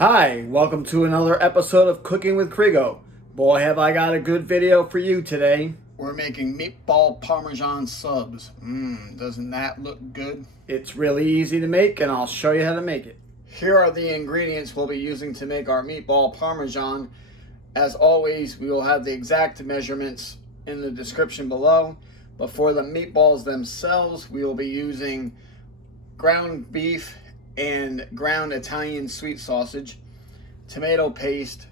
Hi, welcome to another episode of Cooking with Krigo. Boy, have I got a good video for you today. We're making meatball parmesan subs. Doesn't that look good? It's really easy to make and I'll show you how to make it. Here are the ingredients we'll be using to make our meatball parmesan. As always, we will have the exact measurements in the description below. But for the meatballs themselves, we will be using ground beef and ground Italian sweet sausage, tomato paste,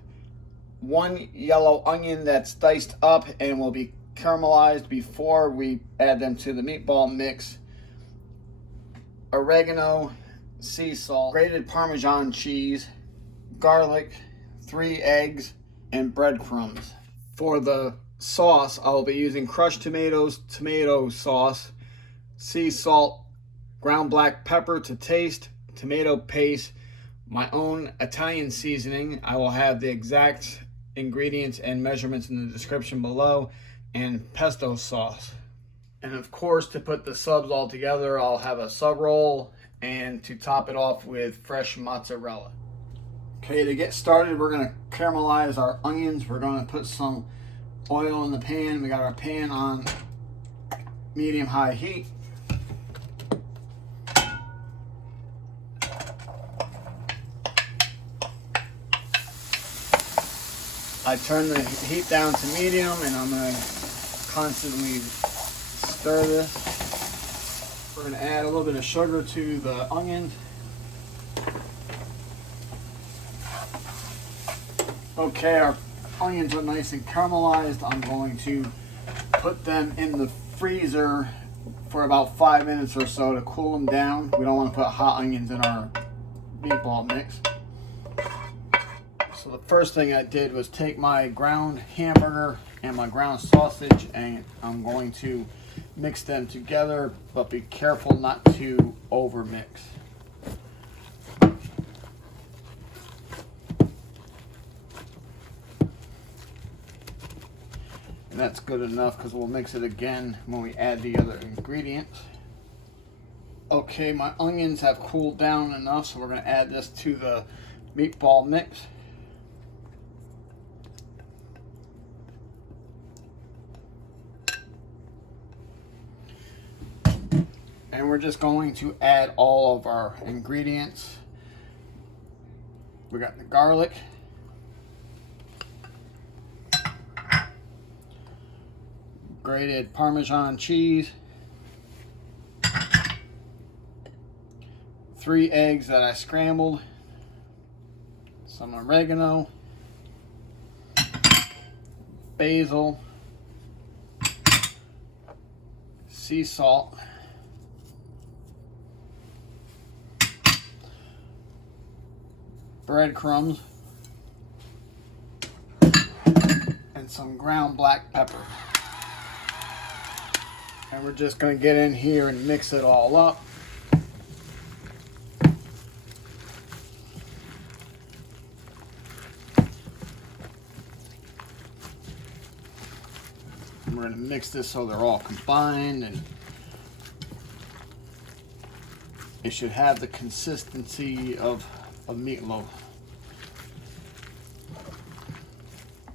one yellow onion that's diced up and will be caramelized before we add them to the meatball mix, oregano, sea salt, grated Parmesan cheese, garlic, 3 eggs, and breadcrumbs. For the sauce, I'll be using crushed tomatoes, tomato sauce, sea salt, ground black pepper to taste, tomato paste, my own Italian seasoning. I will have the exact ingredients and measurements in the description below, and pesto sauce. And of course, to put the subs all together, I'll have a sub roll and to top it off with fresh mozzarella. Okay, to get started, we're going to caramelize our onions. We're going to put some oil in the pan. We got our pan on medium-high heat. I turn the heat down to medium and I'm going to constantly stir this. We're going to add a little bit of sugar to the onions. Okay, our onions are nice and caramelized. I'm going to put them in the freezer for about 5 minutes or so to cool them down. We don't want to put hot onions in our meatball mix. So the first thing I did was take my ground hamburger and my ground sausage, and I'm going to mix them together, but be careful not to over mix. And that's good enough because we'll mix it again when we add the other ingredients. Okay, my onions have cooled down enough, so we're going to add this to the meatball mix. And we're just going to add all of our ingredients. We got the garlic, grated Parmesan cheese, 3 eggs that I scrambled, some oregano, basil, sea salt, breadcrumbs, and some ground black pepper. And we're just going to get in here and mix it all up. And we're going to mix this so they're all combined, and it should have the consistency of a meatloaf.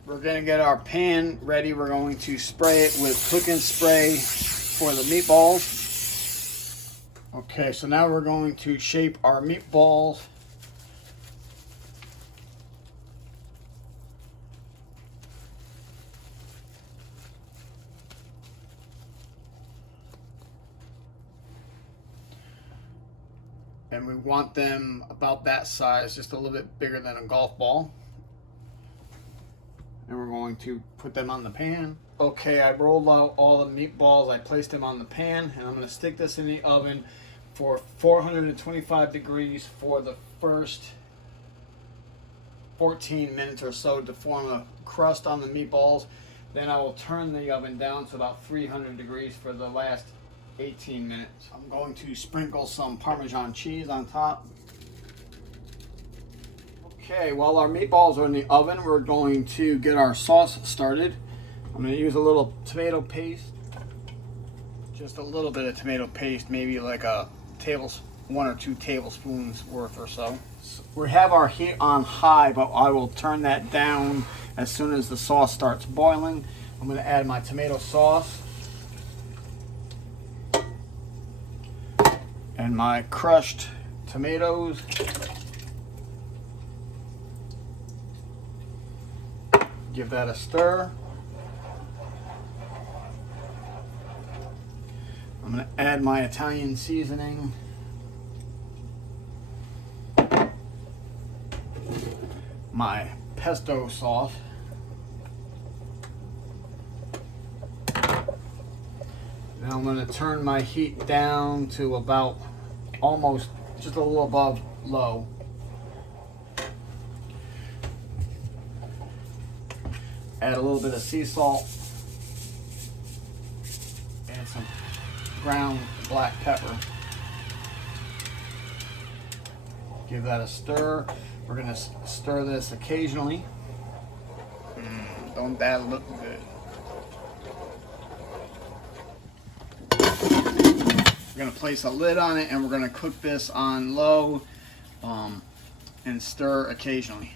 We're going to get our pan ready. We're going to spray it with cooking spray for the meatballs. Okay, so now we're going to shape our meatballs. And we want them about that size, just a little bit bigger than a golf ball. And we're going to put them on the pan. Okay, I rolled out all the meatballs. I placed them on the pan, and I'm going to stick this in the oven for 425 degrees for the first 14 minutes or so to form a crust on the meatballs. Then I will turn the oven down to about 300 degrees for the last 18 minutes. I'm going to sprinkle some Parmesan cheese on top. Okay, while our meatballs are in the oven, we're going to get our sauce started. I'm going to use a little tomato paste. Just a little bit of tomato paste, maybe like a 1 or 2 tablespoons worth or so. We have our heat on high, but I will turn that down as soon as the sauce starts boiling. I'm going to add my tomato sauce and my crushed tomatoes. Give that a stir. I'm going to add my Italian seasoning. My pesto sauce. Now I'm going to turn my heat down to about almost just a little above low. Add a little bit of sea salt and some ground black pepper. Give that a stir. We're going to stir this occasionally. Don't that look good? We're going to place a lid on it and we're going to cook this on low and stir occasionally.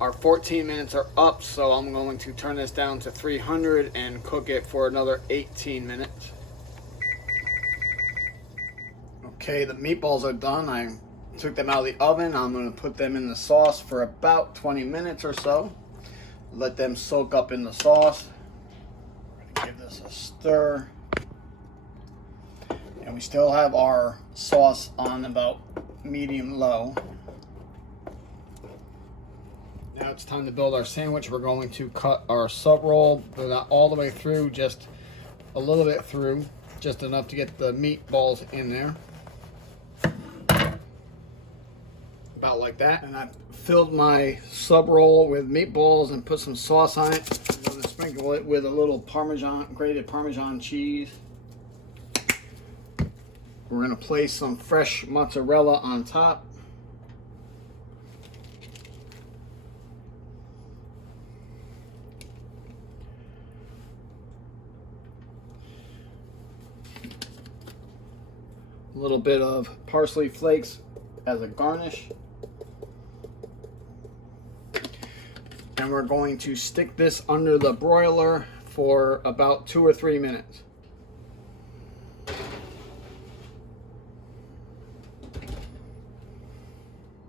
Our 14 minutes are up, so I'm going to turn this down to 300 and cook it for another 18 minutes. Okay, the meatballs are done. I took them out of the oven. I'm going to put them in the sauce for about 20 minutes or so. Let them soak up in the sauce. We're going to give this a stir. And we still have our sauce on about medium-low. Now it's time to build our sandwich. We're going to cut our sub roll, but not all the way through, just a little bit through, just enough to get the meatballs in there. About like that. And I filled my sub roll with meatballs and put some sauce on it. I'm going to sprinkle it with a little grated Parmesan cheese. We're going to place some fresh mozzarella on top. A little bit of parsley flakes as a garnish. And we're going to stick this under the broiler for about 2 or 3 minutes.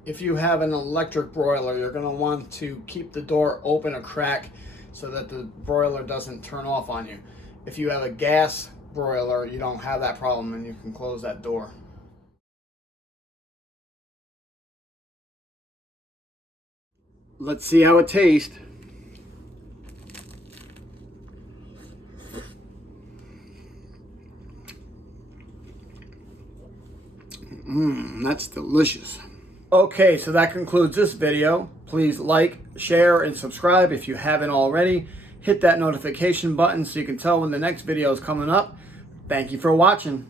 If you have an electric broiler, you're going to want to keep the door open a crack so that the broiler doesn't turn off on you. If you have a gas broiler, you don't have that problem and you can close that door. Let's see how it tastes. That's delicious. Okay, so that concludes this video. Please like, share, and subscribe if you haven't already. Hit that notification button so you can tell when the next video is coming up. Thank you for watching.